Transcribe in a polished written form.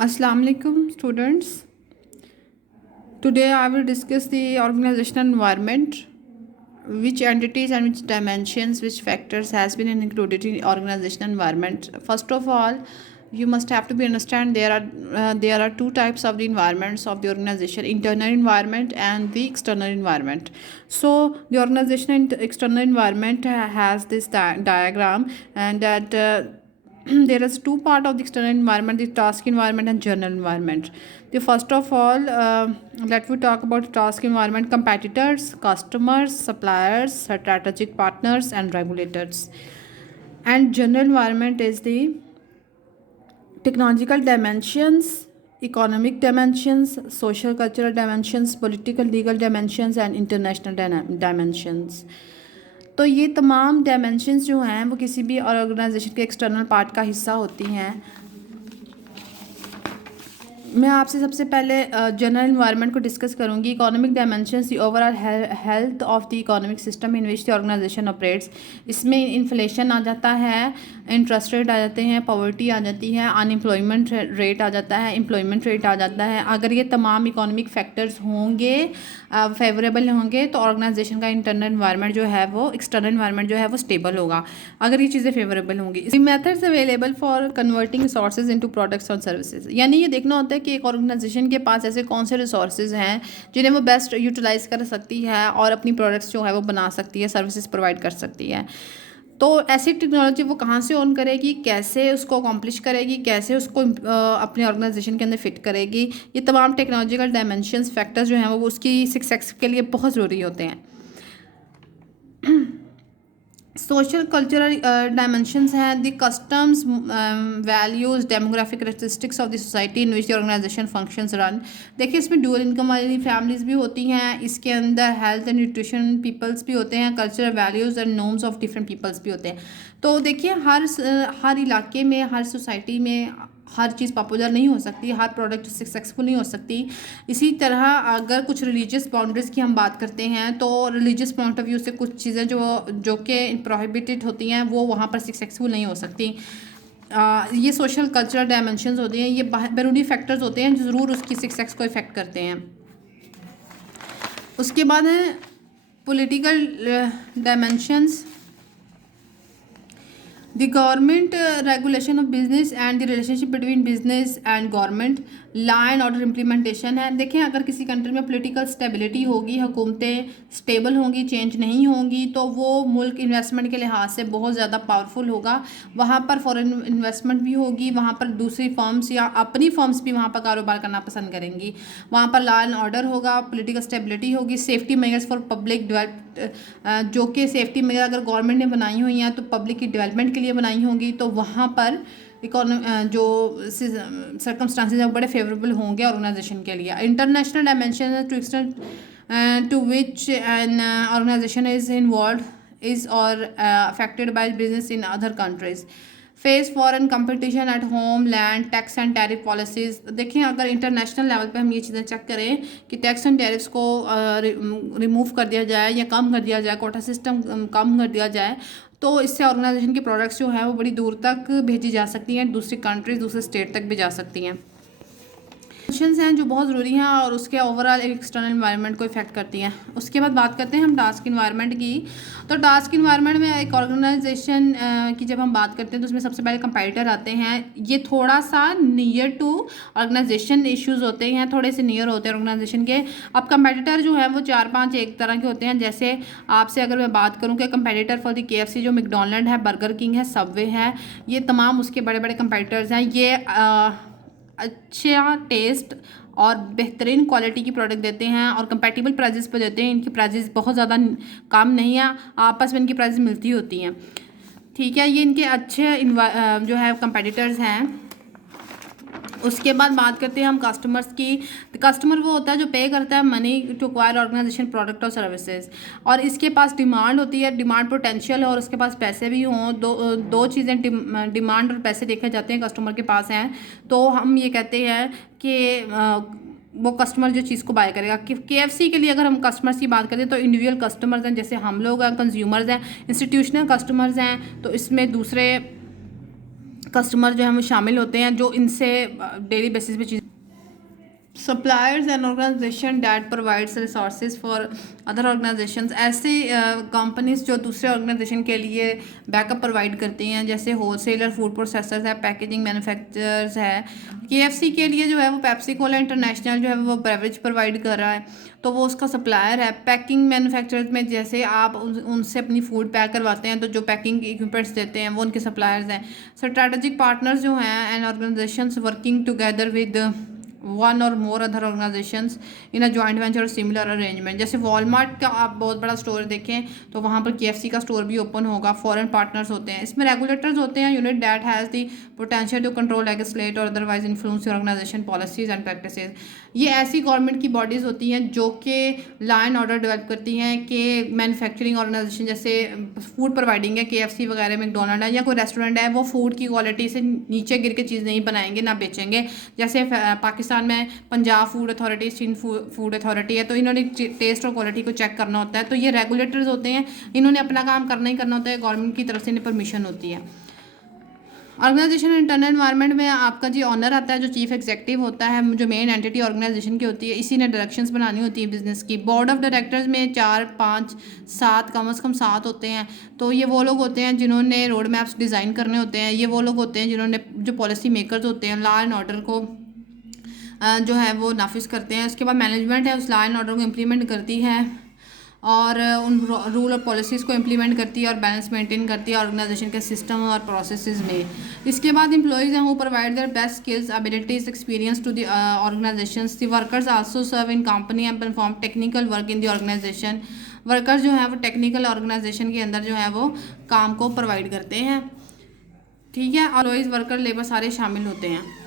Assalamu alaikum students. Today I will discuss the organizational environment, which entities and which dimensions, which factors has been included in organizational environment. First of all, you must have to be understand there are two types of the environments of the organization: internal environment and the external environment. So the organizational external environment has this diagram, and that there is two part of the external environment: the task environment and general environment. The first of all, let we talk about task environment: competitors, customers, suppliers, strategic partners, and regulators. And general environment is the technological dimensions, economic dimensions, social cultural dimensions, political legal dimensions, and international dimensions. तो ये तमाम dimensions जो हैं वो किसी भी organisation के external part का हिस्सा होती हैं। मैं आपसे सबसे पहले जनरल इन्वायरमेंट को डिस्कस करूंगी। Economic dimensions, the overall health of the economic system in which the organisation operates. इसमें इन्फ्लेशन आ जाता है, इंटरेस्ट रेट आ जाते हैं, पॉवर्टी आ जाती है, अनएम्प्लॉयमेंट रेट आ जाता है, एम्प्लॉयमेंट रेट आ जाता है। अगर ये तमाम इकोनॉमिक फैक्टर्स होंगे, फेवरेबल होंगे, तो ऑर्गेनाइजेशन का इंटरनल इन्वायरमेंट जो है वो, एक्सटर्नल इन्वायरमेंट जो है वो स्टेबल होगा, अगर ये चीज़ें फेवरेबल होंगी। Methods available for converting resources into products और सर्विसेज। यानी ये देखना होता है कि एक ऑर्गेनाइजेशन के पास ऐसे कौन से रिसोर्सेज हैं जिन्हें वो बेस्ट यूटिलाइज कर सकती है और अपनी प्रोडक्ट्स जो है वो बना सकती है, सर्विसेज प्रोवाइड कर सकती है। तो ऐसी टेक्नोलॉजी वो कहाँ से ऑन करेगी, कैसे उसको अकॉम्प्लिश करेगी, कैसे उसको अपने ऑर्गेनाइजेशन के अंदर फिट करेगी, ये तमाम टेक्नोलॉजिकल डायमेंशंस फैक्टर्स जो हैं वो उसकी सक्सेस के लिए बहुत ज़रूरी होते हैं। सोशल कल्चरल डायमेंशंस हैं the customs, values, demographic characteristics of the society in which the organisation functions run. देखिए, इसमें डुअल इनकम वाली फैमिलीज़ भी होती हैं, इसके अंदर हेल्थ एंड न्यूट्रिशन पीपल्स भी होते हैं, cultural values and norms of different peoples भी होते हैं। तो देखिए, हर इलाके में, हर सोसाइटी में हर चीज़ पॉपुलर नहीं हो सकती, हर प्रोडक्ट सक्सेसफुल नहीं हो सकती। इसी तरह अगर कुछ रिलीजियस बाउंड्रीज़ की हम बात करते हैं, तो रिलीजियस पॉइंट ऑफ व्यू से कुछ चीज़ें जो कि प्रोहिबिटेड होती हैं वो वहाँ पर सक्सेसफुल नहीं हो सकती। ये सोशल कल्चरल डायमेंशंस होती हैं, ये बैरूनी फैक्टर्स होते हैं जो ज़रूर उसकी सक्सेस को इफ़ेक्ट करते हैं। उसके बाद है political dimensions, the government regulation of business and the relationship between business and government, law and order implementation है। देखें, अगर किसी कंट्री में पॉलिटिकल स्टेबिलिटी होगी, हुकूमतें स्टेबल होंगी, चेंज नहीं होंगी, तो वो मुल्क इन्वेस्टमेंट के लिहाज से बहुत ज़्यादा पावरफुल होगा। वहाँ पर फॉरेन इन्वेस्टमेंट भी होगी, वहाँ पर दूसरी फर्म्स या अपनी फर्म्स भी वहाँ पर कारोबार करना पसंद करेंगी। वहाँ पर लॉ एंड ऑर्डर होगा, पॉलिटिकल स्टेबिलिटी होगी, safety measures for public develop, जो कि सेफ्टी मेजर अगर गवर्नमेंट ने बनाई हुई हैं तो पब्लिक की डेवलपमेंट के लिए बनाई होंगी, तो वहाँ पर जो सर्कमस्टांसेज हैं वो बड़े फेवरेबल होंगे ऑर्गेनाइजेशन के लिए। International dimension to extend to which an organisation is involve is or affected by business in other countries, face foreign competition at home land, tax and tariff policies. देखें, अगर international level पे हम ये चीज़ें check करें कि tax and tariffs को remove कर दिया जाए या कम कर दिया जाए, कोटा सिस्टम कम कर दिया जाए, तो इससे ऑर्गेनाइजेशन की प्रोडक्ट्स जो हैं वो बड़ी दूर तक भेजी जा सकती हैं, दूसरी कंट्रीज, दूसरे स्टेट तक भी जा सकती हैं। फंक्शंस हैं जो बहुत ज़रूरी हैं और उसके ओवरऑल एक्सटर्नल इन्वायरमेंट को इफेक्ट करती हैं। उसके बाद बात करते हैं हम टास्क इन्वायरमेंट की। तो टास्क इन्वायरमेंट में एक ऑर्गेनाइजेशन की जब हम बात करते हैं तो उसमें सबसे पहले कंपैरेटर आते हैं। ये थोड़ा सा नियर टू ऑर्गेनाइजेशन इश्यूज़ होते हैं, थोड़े से नियर होते हैं ऑर्गेनाइजेशन के। अब कंपैरेटर जो है वो 4-5 एक तरह के होते हैं। जैसे आपसे अगर मैं बात करूँ कि कंपैरेटर फॉर द KFC जो मैकडॉनल्ड है, बर्गर किंग है, सबवे है, ये तमाम उसके बड़े बड़े कंपैरेटर्स हैं। ये अच्छा टेस्ट और बेहतरीन क्वालिटी की प्रोडक्ट देते हैं और कंपैटिबल प्राइजेस पे देते हैं। इनकी प्राइजेस बहुत ज़्यादा कम नहीं है, आपस में इनकी प्राइजेस मिलती होती हैं, ठीक है। ये इनके अच्छे जो है कंपैटिटर्स हैं। उसके बाद बात करते हैं हम कस्टमर्स की। तो कस्टमर वो होता है जो पे करता है money to acquire organisation product और सर्विसेज, और इसके पास डिमांड होती है, डिमांड पोटेंशियल, और उसके पास पैसे भी हों। दो चीज़ें डिमांड और पैसे देखे जाते हैं कस्टमर के पास हैं, तो हम ये कहते हैं कि वो कस्टमर जो चीज़ को बाय करेगा। कि KFC के लिए अगर हम कस्टमर्स की बात करें तो इंडिविजुअल कस्टमर्स हैं, जैसे हम लोग हैं, कंज्यूमर्स हैं। इंस्टीट्यूशनल कस्टमर्स हैं तो इसमें दूसरे कस्टमर जो है वो शामिल होते हैं जो इनसे डेली बेसिस पे चीज़। Suppliers and organisation that provides resources for other organisations, ऐसे कंपनीज जो दूसरे ऑर्गेनाइजेशन के लिए बैकअप प्रोवाइड करती हैं, जैसे होलसेलर, फूड प्रोसेसर्स है, पैकेजिंग मैन्युफैक्चरर्स है। KFC के लिए जो है वो पेप्सी कोला इंटरनेशनल जो है वो बेवरेज प्रोवाइड कर रहा है, तो वो उसका सप्लायर है। पैकिंग मैन्युफैक्चरर्स में जैसे आप उनसे अपनी फूड पैक करवाते हैं तो जो पैकिंग इक्विपमेंट्स देते हैं वो उनके सप्लायर्स हैं। स्ट्रैटेजिक पार्टनर्स जो हैं and organisations working together with one or more other organisations in a joint venture or similar arrangement. जैसे वॉलमार्ट का आप बहुत बड़ा स्टोर देखें तो वहाँ पर KFC का स्टोर भी ओपन होगा। फॉरेन पार्टनर्स होते हैं, इसमें रेगुलेटर्स होते हैं, unit that has the potential to control legislate or otherwise influence organisation policies and practices. ये ऐसी गवर्नमेंट की बॉडीज़ होती हैं जो कि लॉ एंड ऑर्डर डेवलप करती हैं कि मैन्युफैक्चरिंग ऑर्गेनाइजेशन जैसे फूड प्रोवाइडिंग है, KFC वगैरह, मैकडोनल्ड है या कोई रेस्टोरेंट है, वो फूड की क्वालिटी से नीचे गिर के चीज़ नहीं बनाएंगे ना बेचेंगे। जैसे पाकिस्तान में Punjab food authority, Sindh food authority है, तो इन्होंने टेस्ट और क्वालिटी को चेक करना होता है। तो ये रेगुलेटर्स होते हैं, इन्होंने अपना काम करना ही करना होता है, गवर्नमेंट की तरफ से इन्हें परमिशन होती है। ऑर्गेनाइजेशन इंटरनल एनवायरनमेंट में आपका जी ऑनर आता है जो चीफ एग्जीक्यूटिव होता है, जो मेन एंटिटी ऑर्गेनाइजेशन की होती है, इसी ने डायरेक्शंस बनानी होती है बिजनेस की। बोर्ड ऑफ डायरेक्टर्स में 4, 5, 7 कम से कम 7 होते हैं। तो ये वो लोग होते हैं जिन्होंने रोड मैप्स डिज़ाइन करने होते हैं, ये वो लोग होते हैं जिन्होंने जो पॉलिसी मेकर्स होते हैं लॉ एंड ऑर्डर को जो है वो नाफिज करते हैं। उसके बाद मैनेजमेंट है, उस लॉ एंड ऑर्डर को इम्प्लीमेंट करती है और उन रूल और पॉलिसीज़ को इम्प्लीमेंट करती है और बैलेंस मेंटेन करती है ऑर्गेनाइजेशन के सिस्टम और प्रोसेसेस में। इसके बाद एम्प्लॉयज़ हैं who provide their best skills, abilities, experience to the organisations. The workers also serve in company and perform technical work in the organisation. Workers जो हैं वो टेक्निकल ऑर्गेनाइजेशन के अंदर जो है वो काम को प्रोवाइड करते हैं, ठीक है। एम्प्लॉयज़, वर्कर, लेबर सारे शामिल होते हैं।